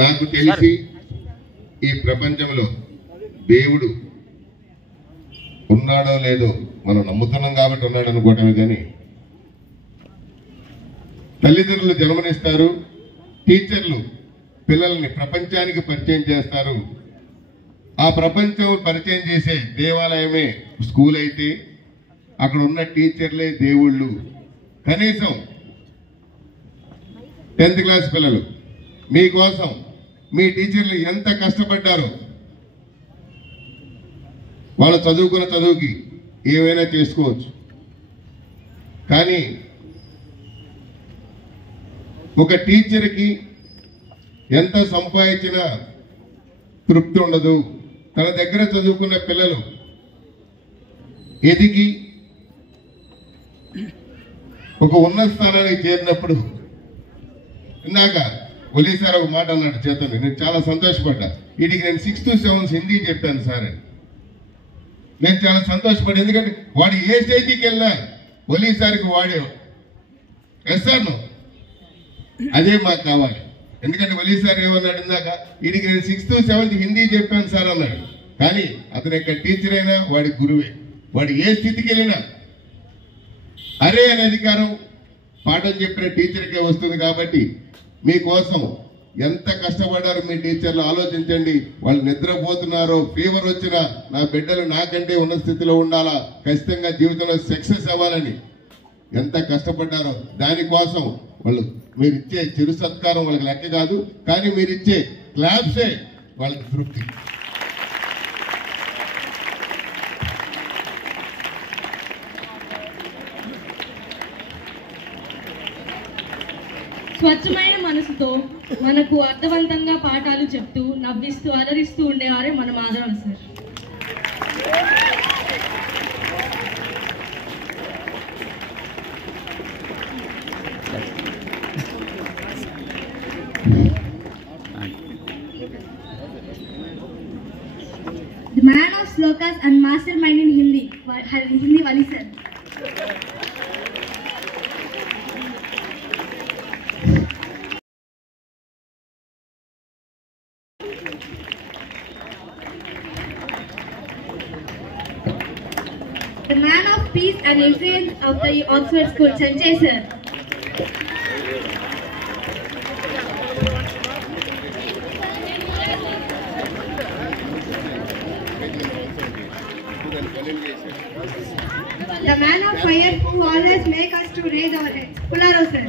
నాకు తెలిసి ఈ ప్రపంచంలో దేవుడు ఉన్నాడో లేదో మనం నమ్ముతున్నాం కాబట్టి ఉన్నాడు అనుకోవటమే కానీ తల్లిదండ్రులు జన్మనిస్తారు, టీచర్లు పిల్లల్ని ప్రపంచానికి పరిచయం చేస్తారు. ఆ ప్రపంచం పరిచయం చేసే దేవాలయమే స్కూల్ అయితే అక్కడ ఉన్న టీచర్లే దేవుళ్ళు. కనీసం 10th క్లాస్ పిల్లలు మీకోసం మీ టీచర్లు ఎంత కష్టపడ్డారో, వాళ్ళు చదువుకున్న చదువుకి ఏమైనా చేసుకోవచ్చు. కానీ ఒక టీచర్కి ఎంత సంపాదించినా తృప్తి ఉండదు. తన దగ్గర చదువుకున్న పిల్లలు ఎదిగి ఒక ఉన్నత స్థానానికి చేరినప్పుడు, ఇందాక ఒలి సార్ ఒక మాట అన్నాడు చేతను, నేను చాలా సంతోషపడ్డా. వీటికి నేను 6th to 7th హిందీ చెప్పాను సార్ అని. నేను చాలా సంతోషపడ్డా, ఎందుకంటే వాడు ఏ స్టేజీకి వెళ్ళినా ఒలి సార్కి వాడే ఎస్ సార్ నో అదే మాకు కావాలి. ఎందుకంటే ఒలి సార్ ఏమన్నాడు ఇందాక, వీడికి నేను 6th to 7th హిందీ చెప్పాను సార్ అన్నాడు. కానీ అతని యొక్క టీచర్ అయినా వాడి గురువే. వాడు ఏ స్థితికి వెళ్ళినా అరే అనే అధికారం పాఠం చెప్పిన టీచర్కే వస్తుంది. కాబట్టి మీకోసం ఎంత కష్టపడ్డారో మీ టీచర్లు ఆలోచించండి. వాళ్ళు నిద్రపోతున్నారో, ఫీవర్ వచ్చినా నా బిడ్డలు నాకంటే ఉన్న స్థితిలో ఉండాలా, ఖచ్చితంగా జీవితంలో సక్సెస్ అవ్వాలని ఎంత కష్టపడ్డారో దానికోసం వాళ్ళు మీరిచ్చే చిరు సత్కారం వాళ్ళకి లెక్క కాదు, కానీ మీరిచ్చే క్లాప్సే వాళ్ళకి తృప్తి. స్వచ్ఛమైన మనసుతో మనకు అర్థవంతంగా పాఠాలు చెప్తూ నవ్విస్తూ అలరిస్తూ ఉండేవారే మన Madhav sir. The man of slokas and mastermind in Hindi Wali sir. The man of peace and influence of the Oxford School, Sanjay sir. The man of fire who always make us to raise our heads, Pularo sir.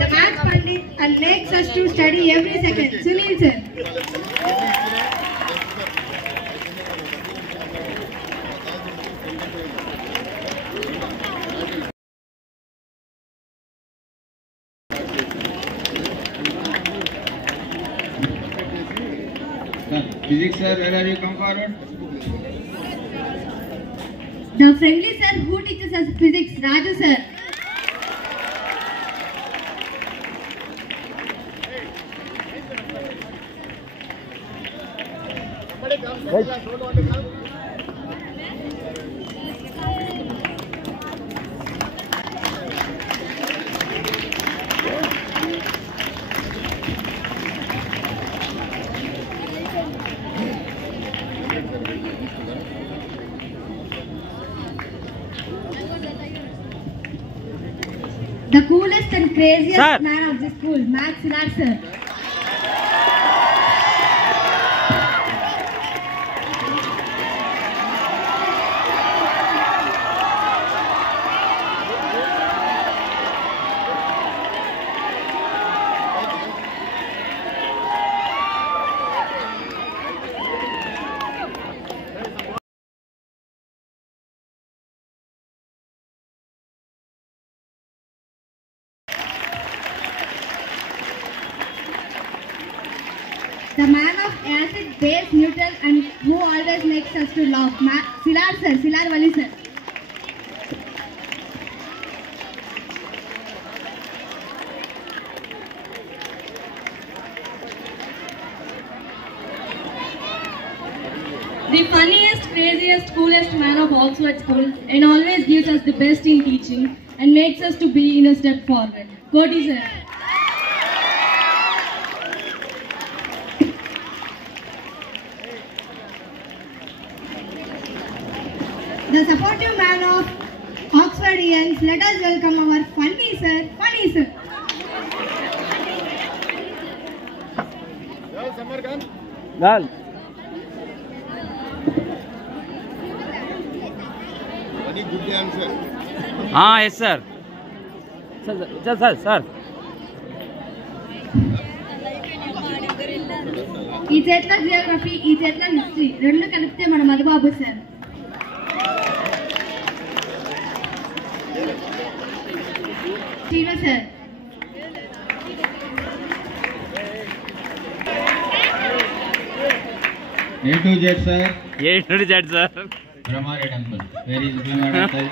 The math pandit and makes us to study every second, Sunil sir. Physics sir, where are you? Come forward. The friendly sir who teaches us physics, Raju sir. The coolest and craziest man of the school, Max Sinar sir. The man of acid, base, neutral and who always makes us to laugh, Silar sir, Silar Wali sir. The funniest, craziest, coolest man of Oxford School, and always gives us the best in teaching and makes us to be in a step forward. Koti sir. The supportive man of Oxfordians, let us welcome our funny sir, funny sir. Dal. Very good answer. Yes sir. Sir. ఈ చేట్ల Geography, ఈ చేట్ల history రెండు కలిపితే మన Madhubabu sir. Shiva sir. A to Z, sir. A to Z, sir. Brahmari temple. Where is Brahmari temple?